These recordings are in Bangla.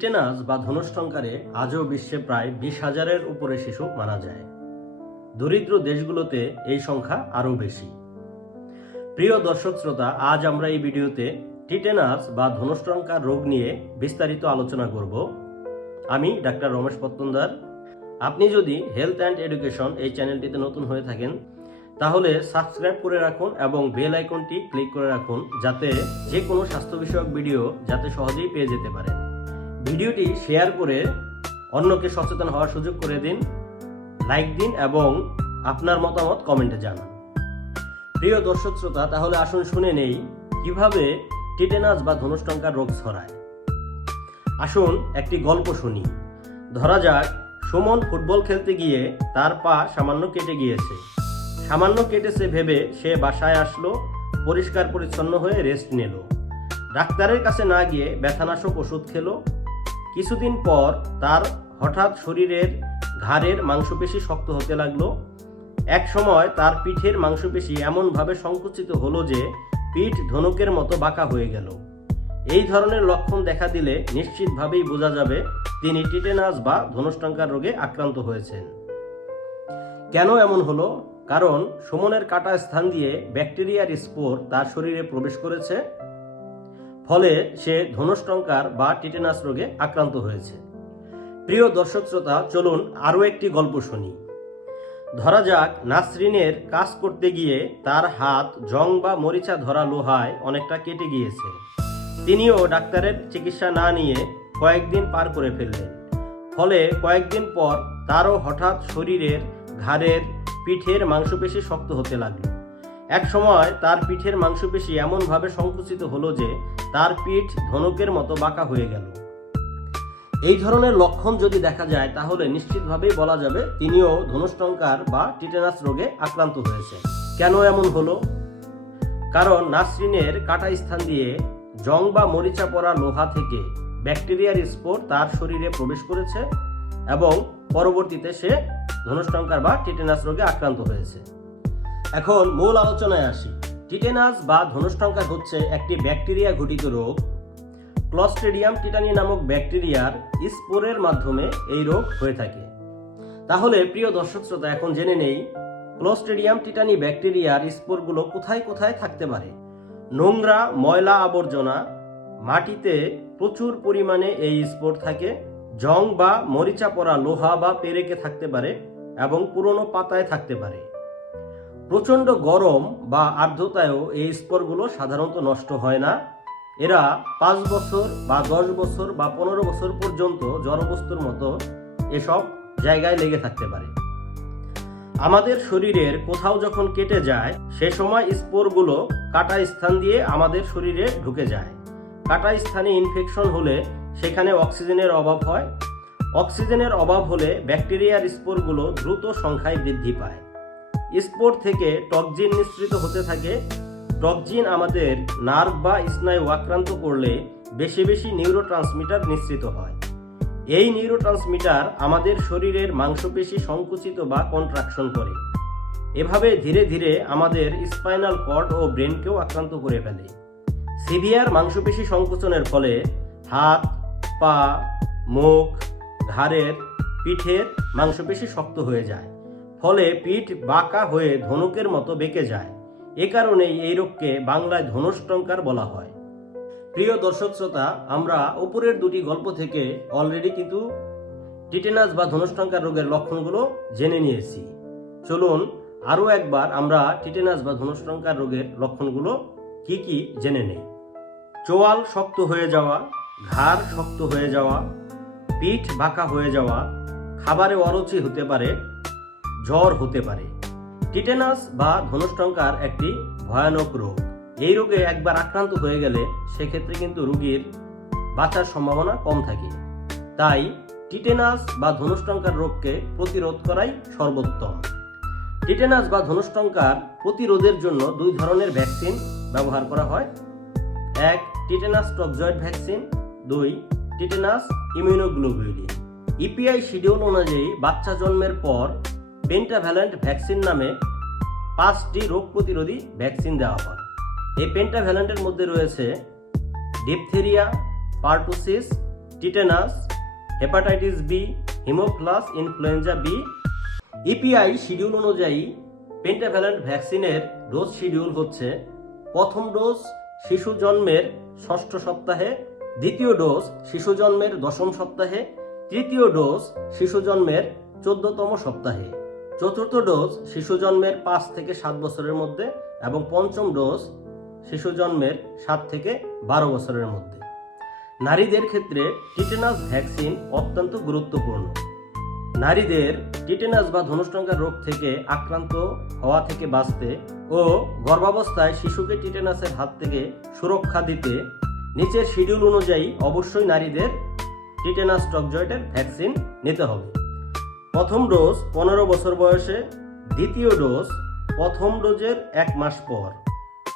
টিটেনাস বা ধনুষ্টঙ্কারে আজও বিশ্বে প্রায় বিশ হাজারের উপরে শিশু মারা যায়। দরিদ্র দেশগুলোতে এই সংখ্যা আরও বেশি। প্রিয় দর্শক শ্রোতা, আজ আমরা এই ভিডিওতে টিটেনাস বা ধনুষ্টঙ্কার রোগ নিয়ে বিস্তারিত আলোচনা করব। আমি ডাক্তার রমেশ পত্তনদার। আপনি যদি হেলথ অ্যান্ড এডুকেশন এই চ্যানেলটিতে নতুন হয়ে থাকেন, তাহলে সাবস্ক্রাইব করে রাখুন এবং বেল আইকনটি ক্লিক করে রাখুন, যাতে যে কোনো স্বাস্থ্য বিষয়ক ভিডিও যাতে সহজেই পেয়ে যেতে পারেন। ভিডিওটি শেয়ার করে অন্যকে সচেতন হওয়ার সুযোগ করে দিন, লাইক দিন এবং আপনার মতামত কমেন্টে জানান। প্রিয় দর্শক শ্রোতা, তাহলে আসুন শুনে নেই কীভাবে টিটেনাস বা ধনুষ্টঙ্কার রোগ ছড়ায়। আসুন একটি গল্প শুনি। ধরা যাক, সুমন ফুটবল খেলতে গিয়ে তার পা সামান্য কেটে গিয়েছে। সামান্য কেটেছে ভেবে সে বাসায় আসলো পরিষ্কার পরিচ্ছন্ন হয়ে রেস্ট নিল। ডাক্তারের কাছে না গিয়ে ব্যথানাশক ওষুধ খেলো কিছুদিন পর তার হঠাৎ শরীরের ঘাড়ের মাংসপেশি শক্ত হতে লাগল। এক সময় তার পিঠের মাংসপেশি এমনভাবে সংকুচিত হলো যে পিঠ ধনুকের মতো বাঁকা হয়ে গেল। এই ধরনের লক্ষণ দেখা দিলে নিশ্চিতভাবেই বোঝা যাবে তিনি টিটেনাস বা ধনুষ্টঙ্কার রোগে আক্রান্ত হয়েছেন। কেন এমন হলো? কারণ সুমনের কাটা স্থান দিয়ে ব্যাকটেরিয়ার স্পোর তার শরীরে প্রবেশ করেছে। ফলে সে ধনুষ্টঙ্কার বা টিটেনাস রোগে আক্রান্ত হয়েছে। প্রিয় দর্শক শ্রোতা, চলুন আরও একটি গল্প শুনি। ধরা যাক, নাসরিনের কাজ করতে গিয়ে তার হাত জং বা মরিচা ধরা লোহায় অনেকটা কেটে গিয়েছে। তিনিও ডাক্তারের চিকিৎসা না নিয়ে কয়েকদিন পার করে ফেললেন। ফলে কয়েকদিন পর তারও হঠাৎ শরীরের ঘাড়ের পিঠের মাংসপেশি শক্ত হতে লাগল। এক সময় তার পিঠের মাংসপেশি এমনভাবে সংকুচিত হলো যে তার পিঠ ধনুকের মতো বাঁকা হয়ে গেল। এই ধরনের লক্ষণ যদি দেখা যায়, তাহলে নিশ্চিতভাবেই বলা যাবে তিনিও ধনুষ্টঙ্কার বা টিটেনাস রোগে আক্রান্ত হয়েছে। কেন এমন হলো? কারণ নাসরিনের কাটা স্থান দিয়ে জং বা মরিচা পড়া লোহা থেকে ব্যাকটেরিয়ার স্পোর তার শরীরে প্রবেশ করেছে এবং পরবর্তীতে সে ধনুষ্টঙ্কার বা টিটেনাস রোগে আক্রান্ত হয়েছে। এখন মূল আলোচনায় আসি। টিটেনাস বা ধনুষ্টঙ্কার হচ্ছে একটি ব্যাকটেরিয়া ঘটিত রোগ। ক্লস্ট্রেডিয়াম টিটানি নামক ব্যাকটেরিয়ার স্পোরের মাধ্যমে এই রোগ হয়ে থাকে। তাহলে প্রিয় দর্শক শ্রোতা, এখন জেনে নেই ক্লস্ট্রেডিয়াম টিটানি ব্যাকটেরিয়ার স্পোরগুলো কোথায় কোথায় থাকতে পারে? নোংরা, ময়লা আবর্জনা, মাটিতে প্রচুর পরিমাণে এই স্পোর থাকে, জং বা মরিচা পড়া লোহা বা পেরেকে থাকতে পারে এবং পুরনো পাতায় থাকতে পারে। প্রচণ্ড গরম বা আর্দ্রতায়ও এই স্পোরগুলো সাধারণত নষ্ট হয় না। এরা পাঁচ বছর বা দশ বছর বা পনেরো বছর পর্যন্ত জড়বস্তুর মতো এসব জায়গায় লেগে থাকতে পারে। আমাদের শরীরের কোথাও যখন কেটে যায়, সে সময় স্পোরগুলো কাটা স্থান দিয়ে আমাদের শরীরে ঢুকে যায়। কাটা স্থানে ইনফেকশন হলে সেখানে অক্সিজেনের অভাব হয়। অক্সিজেনের অভাব হলে ব্যাকটেরিয়ার স্পোরগুলো দ্রুত সংখ্যায় বৃদ্ধি পায়। স্পোর থেকে টক্সিন নিঃসৃত হতে থাকে। টক্সিন আমাদের নার্ভ বা স্নায়ু আক্রান্ত করলে বেশি বেশি নিউরো ট্রান্সমিটার নিঃসৃত হয়। এই নিউরো ট্রান্সমিটার আমাদের শরীরের মাংসপেশি সংকুচিত বা কন্ট্রাকশন করে। এভাবে ধীরে ধীরে আমাদের স্পাইনাল কর্ড ও ব্রেনকেও আক্রান্ত করে ফেলে। সিভিয়ার মাংসপেশি সংকোচনের ফলে হাত, পা, মুখ, ঘাড়ের, পিঠের মাংসপেশি শক্ত হয়ে যায়। ফলে পিঠ বাঁকা হয়ে ধনুকের মতো বেঁকে যায়। এ কারণেই এই রোগকে বাংলায় ধনুষ্টঙ্কার বলা হয়। প্রিয় দর্শক শ্রোতা, আমরা উপরের দুটি গল্প থেকে অলরেডি কিন্তু টিটেনাস বা ধনুষ্টঙ্কার রোগের লক্ষণগুলো জেনে নিয়েছি। চলুন আরও একবার আমরা টিটেনাস বা ধনুষ্টঙ্কার রোগের লক্ষণগুলো কি কি জেনে নেই। চোয়াল শক্ত হয়ে যাওয়া, ঘাড় শক্ত হয়ে যাওয়া, পিঠ বাঁকা হয়ে যাওয়া, খাবারে অরুচি হতে পারে জ্বর হতে পারে। টিটেনাস বা ধনুষ্টঙ্কার একটি ভয়ানক রোগ। এই রোগে একবার আক্রান্ত হয়ে গেলে সেক্ষেত্রে কিন্তু রোগীর বাঁচার সম্ভাবনা কম থাকে। তাই টিটেনাস বা ধনুষ্টঙ্কার রোগকে প্রতিরোধ করাই সর্বোত্তম। টিটেনাস বা ধনুষ্টঙ্কার প্রতিরোধের জন্য দুই ধরনের ভ্যাকসিন ব্যবহার করা হয়। এক, টিটেনাস টক্সয়েড ভ্যাকসিন। দুই, টিটেনাস ইমিউনোগ্লোবুলিন ইপিআই শিডিউল অনুযায়ী বাচ্চা জন্মের পর পেন্টাভ্যালেন্ট ভ্যাকসিন নামে পাঁচটি রোগ প্রতিরোধী ভ্যাকসিন দেওয়া হয়। এই পেন্টাভ্যালেন্টের মধ্যে রয়েছে diphtheria pertussis tetanus hepatitis B haemophilus influenza B EPI schedule অনুযায়ী পেন্টাভ্যালেন্ট ভ্যাকসিনের ডোজ শিডিউল হচ্ছে প্রথম ডোজ শিশু জন্মের ষষ্ঠ সপ্তাহে, দ্বিতীয় ডোজ শিশু জন্মের দশম সপ্তাহে, তৃতীয় ডোজ শিশু জন্মের চোদ্দতম সপ্তাহে। চতুর্থ ডোজ শিশু জন্মের পাঁচ থেকে সাত বছরের মধ্যে এবং পঞ্চম ডোজ শিশু জন্মের সাত থেকে বারো বছরের মধ্যে। নারীদের ক্ষেত্রে টিটেনাস ভ্যাকসিন অত্যন্ত গুরুত্বপূর্ণ। নারীদের টিটেনাস বা ধনুষ্টঙ্কার রোগ থেকে আক্রান্ত হওয়া থেকে বাঁচতে ও গর্ভাবস্থায় শিশুকে টিটেনাসের হাত থেকে সুরক্ষা দিতে নিচের শিডিউল অনুযায়ী অবশ্যই নারীদের টিটেনাস টকজয়েটের ভ্যাকসিন নিতে হবে। প্রথম ডোজ পনেরো বছর বয়সে, দ্বিতীয় ডোজ প্রথম ডোজের এক মাস পর,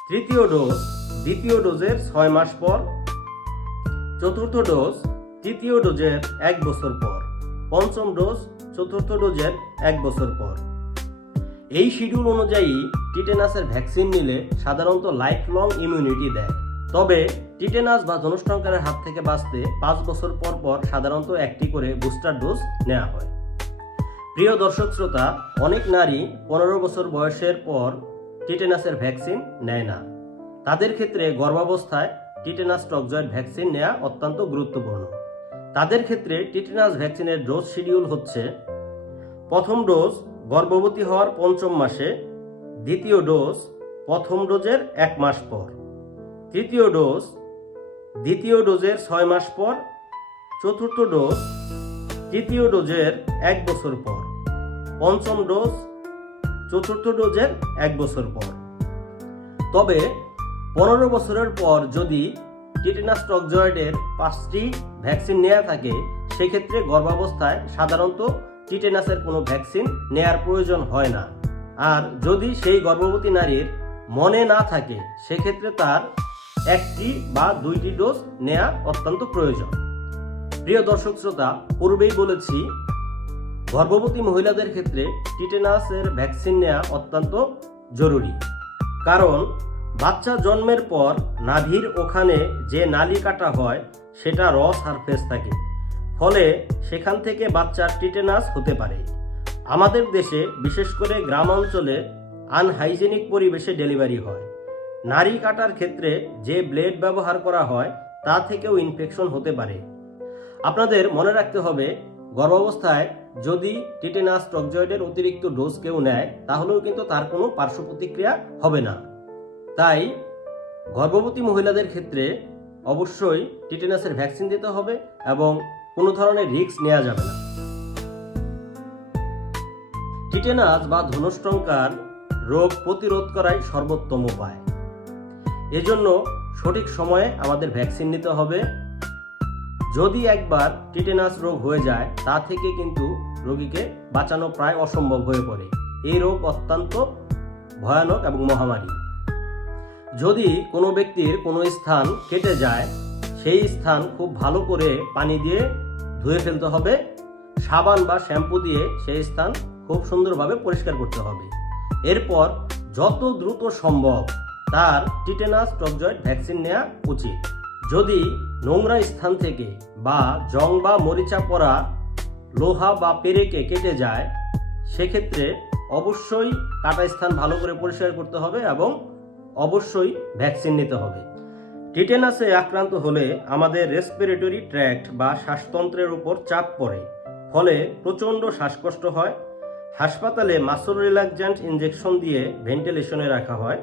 তৃতীয় ডোজ দ্বিতীয় ডোজের ছয় মাস পর, চতুর্থ ডোজ তৃতীয় ডোজের এক বছর পর, পঞ্চম ডোজ চতুর্থ ডোজের এক বছর পর। এই শিডিউল অনুযায়ী টিটেনাসের ভ্যাকসিন নিলে সাধারণত লাইফ লং ইমিউনিটি দেয়। তবে টিটেনাস বা ধনুষ্টঙ্কারের হাত থেকে বাঁচতে পাঁচ বছর পর পর সাধারণত একটি করে বুস্টার ডোজ নেওয়া হয়। প্রিয় দর্শক শ্রোতা, অনেক নারী পনেরো বছর বয়সের পর টিটেনাসের ভ্যাকসিন নেয় না। তাদের ক্ষেত্রে গর্ভাবস্থায় টিটেনাস টকজয়েড ভ্যাকসিন নেওয়া অত্যন্ত গুরুত্বপূর্ণ। তাদের ক্ষেত্রে টিটেনাস ভ্যাকসিনের ডোজ শিডিউল হচ্ছে, প্রথম ডোজ গর্ভবতী হওয়ার পঞ্চম মাসে, দ্বিতীয় ডোজ প্রথম ডোজের এক মাস পর, তৃতীয় ডোজ দ্বিতীয় ডোজের ছয় মাস পর, চতুর্থ ডোজ তৃতীয় ডোজের এক বছর পর। পঞ্চম ডোজ, চতুর্থ ডোজের এক বছর পর। তবে পনেরো বছরের পর যদি টিটেনাস টকজয়েডের পাঁচটি ভ্যাকসিন নেওয়া থাকে, সেক্ষেত্রে গর্ভাবস্থায় সাধারণত টিটেনাসের কোনো ভ্যাকসিন নেয়ার প্রয়োজন হয় না। আর যদি সেই গর্ভবতী নারীর মনে না থাকে, সেক্ষেত্রে তার একটি বা দুইটি ডোজ নেওয়া অত্যন্ত প্রয়োজন। প্রিয় দর্শক শ্রোতা, পূর্বেই বলেছি গর্ভবতী মহিলাদের ক্ষেত্রে টিটেনাসের ভ্যাকসিন নেওয়া অত্যন্ত জরুরি। কারণ, বাচ্চা জন্মের পর নাভির ওখানে যে নালি কাটা হয়, সেটা র সারফেস থাকে। ফলে সেখান থেকে বাচ্চার টিটেনাস হতে পারে। আমাদের দেশে বিশেষ করে গ্রাম অঞ্চলে আনহাইজেনিক পরিবেশে ডেলিভারি হয়। নারী কাটার ক্ষেত্রে যে ব্লেড ব্যবহার করা হয়, তা থেকেও ইনফেকশন হতে পারে। আপনাদের মনে রাখতে হবে, গর্ভাবস্থায় যদি টিটেনাস টকজয়েডের অতিরিক্ত ডোজ কেউ নেয়, তাহলেও কিন্তু তার কোনো পার্শ্ব প্রতিক্রিয়া হবে না। তাই গর্ভবতী মহিলাদের ক্ষেত্রে অবশ্যই টিটেনাসের ভ্যাকসিন দিতে হবে এবং কোনো ধরনের রিস্ক নেওয়া যাবে না। টিটেনাস বা ধনুষ্টঙ্কার রোগ প্রতিরোধ করাই সর্বোত্তম উপায়। এজন্য সঠিক সময়ে আমাদের ভ্যাকসিন নিতে হবে। যদি একবার টিটেনাস রোগ হয়ে যায়, তা থেকে কিন্তু রোগীকে বাঁচানো প্রায় অসম্ভব হয়ে পড়ে। এই রোগ অত্যন্ত ভয়ানক এবং মহামারী। যদি কোনো ব্যক্তির কোনো স্থান কেটে যায়, সেই স্থান খুব ভালো করে পানি দিয়ে ধুয়ে ফেলতে হবে। সাবান বা শ্যাম্পু দিয়ে সেই স্থান খুব সুন্দরভাবে পরিষ্কার করতে হবে। এরপর যত দ্রুত সম্ভব তার টিটেনাস টকজয়েড ভ্যাকসিন নেওয়া উচিত। যদি নোংরা স্থান থেকে বা জং বা মরিচা পড়া লোহা বা পেরেকে কেটে যায়, সেক্ষেত্রে অবশ্যই কাটা স্থান ভালো করে পরিষ্কার করতে হবে এবং অবশ্যই ভ্যাকসিন নিতে হবে। টিটেনাসে আক্রান্ত হলে আমাদের রেসপিরেটরি ট্র্যাক্ট বা শ্বাসতন্ত্রের উপর চাপ পড়ে, ফলে প্রচণ্ড শ্বাসকষ্ট হয়। হাসপাতালে মাসল রিল্যাক্সেন্ট ইনজেকশন দিয়ে ভেন্টিলেশনে রাখা হয়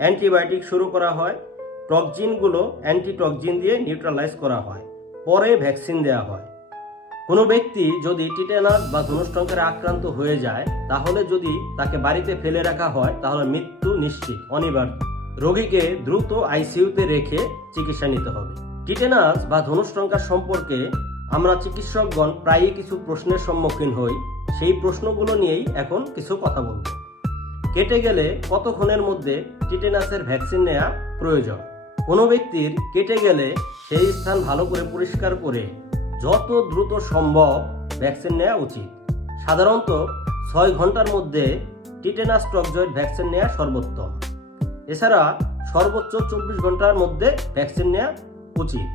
অ্যান্টিবায়োটিক শুরু করা হয় টক্সিনগুলো অ্যান্টিটক্সিন দিয়ে নিউট্রালাইজ করা হয়, পরে ভ্যাকসিন দেওয়া হয়। কোনো ব্যক্তি যদি টিটেনাস বা ধনুষ্টঙ্কারে আক্রান্ত হয়ে যায়, তাহলে যদি তাকে বাড়িতে ফেলে রাখা হয়, তাহলে মৃত্যু নিশ্চিত, অনিবার্য। রোগীকে দ্রুত আইসিইউতে রেখে চিকিৎসা নিতে হবে। টিটেনাস বা ধনুষ্টঙ্কার সম্পর্কে আমরা চিকিৎসকগণ প্রায়ই কিছু প্রশ্নের সম্মুখীন হই। সেই প্রশ্নগুলো নিয়েই এখন কিছু কথা বলব। কেটে গেলে কতক্ষণের মধ্যে টিটেনাসের ভ্যাকসিন নেওয়া প্রয়োজন? কোনো ব্যক্তির কেটে গেলে সেই স্থান ভালো করে পরিষ্কার করে যত দ্রুত সম্ভব ভ্যাকসিন নেওয়া উচিত। সাধারণত ছয় ঘণ্টার মধ্যে টিটেনাস টকজয়েড ভ্যাকসিন নেওয়া সর্বোত্তম। এছাড়া সর্বোচ্চ চব্বিশ ঘণ্টার মধ্যে ভ্যাকসিন নেওয়া উচিত।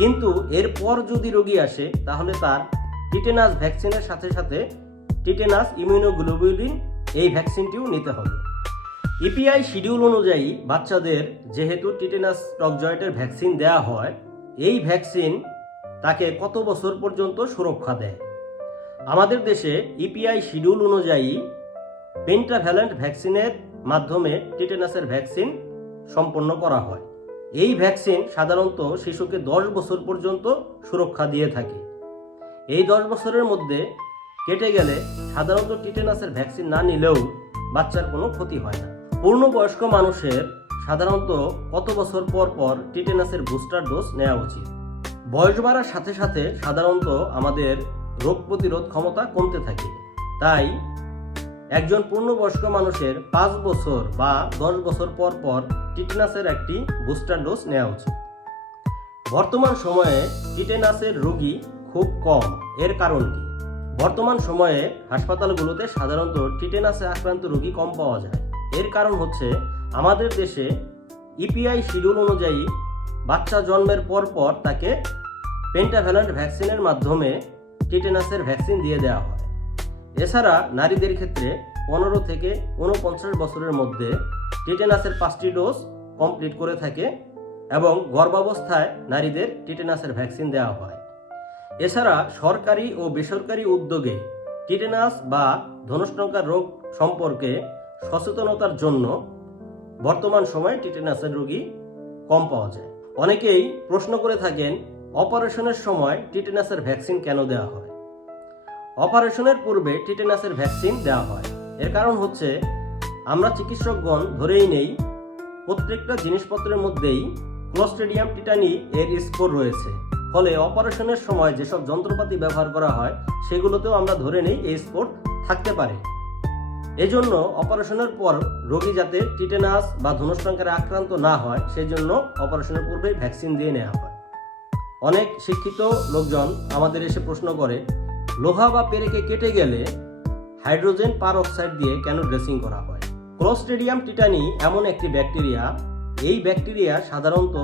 কিন্তু এরপর যদি রোগী আসে, তাহলে তার টিটেনাস ভ্যাকসিনের সাথে সাথে টিটেনাস ইমিউনোগ্লোবুলিন এই ভ্যাকসিনটিও নিতে হবে। ইপিআই শিডিউল অনুযায়ী বাচ্চাদের যেহেতু টিটেনাস টকজয়েটের ভ্যাকসিন দেওয়া হয়, এই ভ্যাকসিন তাকে কত বছর পর্যন্ত সুরক্ষা দেয়? আমাদের দেশে ইপিআই শিডিউল অনুযায়ী পেন্টাভ্যালেন্ট ভ্যাকসিনের মাধ্যমে টিটেনাসের ভ্যাকসিন সম্পন্ন করা হয়। এই ভ্যাকসিন সাধারণত শিশুকে দশ বছর পর্যন্ত সুরক্ষা দিয়ে থাকে। এই দশ বছরের মধ্যে কেটে গেলে সাধারণত টিটেনাসের ভ্যাকসিন না নিলেও বাচ্চার কোনো ক্ষতি হয় না। পূর্ণবয়স্ক মানুষের সাধারণত কত বছর পর পর টিটেনাসের বুস্টার ডোজ নেওয়া উচিত? বয়স বাড়ার সাথে সাথে সাধারণত আমাদের রোগ প্রতিরোধ ক্ষমতা কমতে থাকে। তাই একজন পূর্ণবয়স্ক মানুষের পাঁচ বছর বা দশ বছর পর পর টিটেনাসের একটি বুস্টার ডোজ নেওয়া উচিত। বর্তমান সময়ে টিটেনাসের রোগী খুব কম। এর কারণ কি? বর্তমান সময়ে হাসপাতালগুলোতে সাধারণত টিটেনাসে আক্রান্ত রোগী কম পাওয়া যায়। এর কারণ হচ্ছে আমাদের দেশে ইপিআই শিডিউল অনুযায়ী বাচ্চা জন্মের পর পর তাকে পেন্টাভ্যালেন্ট ভ্যাকসিনের মাধ্যমে টিটেনাসের ভ্যাকসিন দিয়ে দেওয়া হয়। এছাড়া নারীদের ক্ষেত্রে পনেরো থেকে উনপঞ্চাশ বছরের মধ্যে টিটেনাসের পাঁচটি ডোজ কমপ্লিট করে থাকে এবং গর্ভাবস্থায় নারীদের টিটেনাসের ভ্যাকসিন দেওয়া হয়। এছাড়া সরকারি ও বেসরকারি উদ্যোগে টিটেনাস বা ধনুষ্টঙ্কার রোগ সম্পর্কে সচেতনতার জন্য বর্তমান সময়ে টিটেনাসের রোগী কম পাওয়া যায়। অনেকেই প্রশ্ন করে থাকেন, অপারেশনের সময় টিটেনাসের ভ্যাকসিন কেন দেওয়া হয়? অপারেশনের পূর্বে টিটেনাসের ভ্যাকসিন দেওয়া হয়। এর কারণ হচ্ছে, আমরা চিকিৎসকগণ ধরেই নেই, প্রত্যেকটা জিনিসপত্রের মধ্যেই ক্লোস্টেডিয়াম টিটানি এর স্কোর রয়েছে। ফলে অপারেশনের সময় যেসব যন্ত্রপাতি ব্যবহার করা হয়, সেগুলোতেও আমরা ধরে নেই এই স্কোর থাকতে পারে। এজন্য অপারেশনের পর রোগী যাতে টিটেনাস বা ধনুষ্টঙ্কারে আক্রান্ত না হয় সেই জন্য অপারেশনের পূর্বেই ভ্যাকসিন দিয়ে নেওয়া হয়। অনেক শিক্ষিত লোকজন আমাদের এসে প্রশ্ন করে, লোহা বা পেরেকে কেটে গেলে হাইড্রোজেন পার অক্সাইড দিয়ে কেন ড্রেসিং করা হয়? ক্লোস্টেডিয়াম টিটানি এমন একটি ব্যাকটেরিয়া, এই ব্যাকটেরিয়া সাধারণত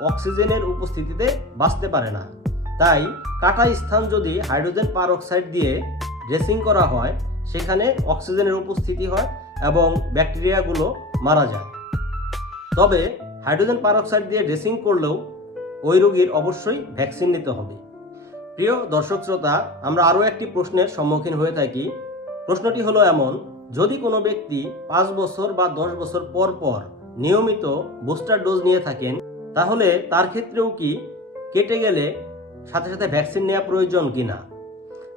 অক্সিজেনের উপস্থিতিতে বাঁচতে পারে না। তাই কাটা স্থান যদি হাইড্রোজেন পার অক্সাইড দিয়ে ড্রেসিং করা হয় সেখানে অক্সিজেনের উপস্থিতি হয় এবং ব্যাকটেরিয়াগুলো মারা যায়। তবে হাইড্রোজেন পার অক্সাইড দিয়ে ড্রেসিং করলেও ওই রোগীর অবশ্যই ভ্যাকসিন নিতে হবে। প্রিয় দর্শক শ্রোতা, আমরা আরও একটি প্রশ্নের সম্মুখীন হয়ে থাকি। প্রশ্নটি হলো এমন, যদি কোনো ব্যক্তি পাঁচ বছর বা দশ বছর পর পর নিয়মিত বুস্টার ডোজ নিয়ে থাকেন, তাহলে তার ক্ষেত্রেও কি কেটে গেলে সাথে সাথে ভ্যাকসিন নেওয়া প্রয়োজন কিনা?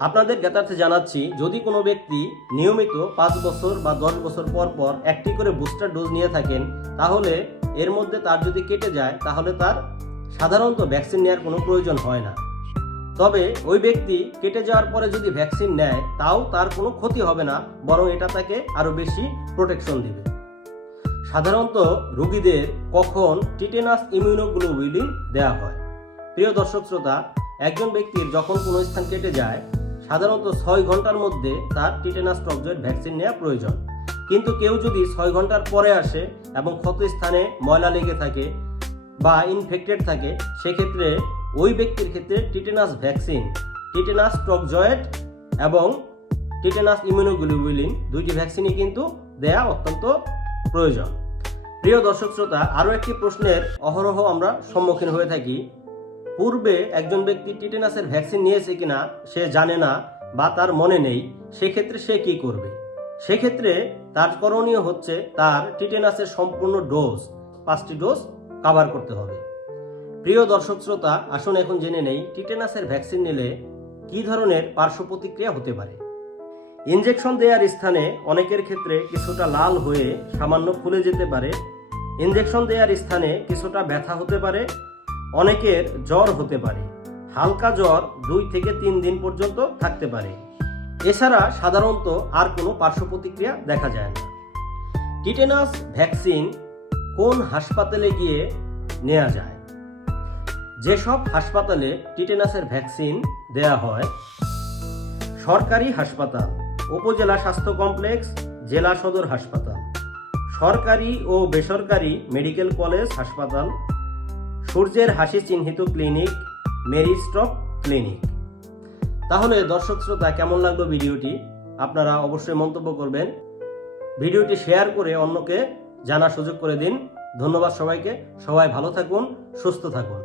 আপনাদের জ্ঞাতার্থে জানাচ্ছি, যদি কোনো ব্যক্তি নিয়মিত পাঁচ বছর বা দশ বছর পর পর একটি করে বুস্টার ডোজ নিয়ে থাকেন, তাহলে এর মধ্যে তার যদি কেটে যায়, তাহলে তার সাধারণত ভ্যাকসিন নেওয়ার কোনো প্রয়োজন হয় না। তবে ওই ব্যক্তি কেটে যাওয়ার পরে যদি ভ্যাকসিন নেয়, তাও তার কোনো ক্ষতি হবে না, বরং এটা তাকে আরও বেশি প্রোটেকশন দিবে। সাধারণত রোগীদের কখন টিটেনাস ইমিউনোগ্লোবুলিন দেওয়া হয়। প্রিয় দর্শক শ্রোতা, একজন ব্যক্তির যখন কোনো স্থান কেটে যায় সাধারণত ছয় ঘণ্টার মধ্যে তার টিটেনাস টকজয়েড ভ্যাকসিন নেওয়া প্রয়োজন। কিন্তু কেউ যদি ছয় ঘণ্টার পরে আসে এবং ক্ষত স্থানে ময়লা লেগে থাকে বা ইনফেক্টেড থাকে, সেক্ষেত্রে ওই ব্যক্তির ক্ষেত্রে টিটেনাস ভ্যাকসিন, টিটেনাস টকজয়েড এবং টিটেনাস ইমিউনোগ্লোবুলিন দুইটি ভ্যাকসিনই কিন্তু দেয়া অত্যন্ত প্রয়োজন। প্রিয় দর্শক শ্রোতা, আরও একটি প্রশ্নের অহরহ আমরা সম্মুখীন হয়ে থাকি। পূর্বে একজন ব্যক্তি টিটেনাসের ভ্যাকসিন নিয়েছে কিনা সে জানে না বা তার মনে নেই, সেক্ষেত্রে সে কি করবে? সেক্ষেত্রে তার করণীয় হচ্ছে তার টিটেনাসের সম্পূর্ণ ডোজ, পাঁচটি ডোজ কাভার করতে হবে। প্রিয় দর্শক শ্রোতা, আসুন এখন জেনে নেই টিটেনাসের ভ্যাকসিন নিলে কী ধরনের পার্শ্ব প্রতিক্রিয়া হতে পারে। ইনজেকশন দেওয়ার স্থানে অনেকের ক্ষেত্রে কিছুটা লাল হয়ে সামান্য ফুলে যেতে পারে। ইনজেকশন দেওয়ার স্থানে কিছুটা ব্যথা হতে পারে। অনেকের জ্বর হতে পারে। হালকা জ্বর দুই থেকে তিন দিন পর্যন্ত থাকতে পারে। এছাড়া সাধারণত আর কোনো পার্শ্ব প্রতিক্রিয়া দেখা যায় না। টিটেনাস ভ্যাকসিন কোন হাসপাতালে গিয়ে নেওয়া যায়? যেসব হাসপাতালে টিটেনাসের ভ্যাকসিন দেয়া হয়, সরকারি হাসপাতাল, উপজেলা স্বাস্থ্য কমপ্লেক্স, জেলা সদর হাসপাতাল, সরকারি ও বেসরকারি মেডিকেল কলেজ হাসপাতাল সূর্যের হাসি চিহ্নিত ক্লিনিক মেরি স্টক ক্লিনিক। তাহলে দর্শক শ্রোতা, কেমন লাগল ভিডিওটি? আপনারা অবশ্যই মন্তব্য করবেন। ভিডিওটি শেয়ার করে অন্যকে জানার সুযোগ করে দিন। ধন্যবাদ সবাইকে। সবাই ভালো থাকুন, সুস্থ থাকুন।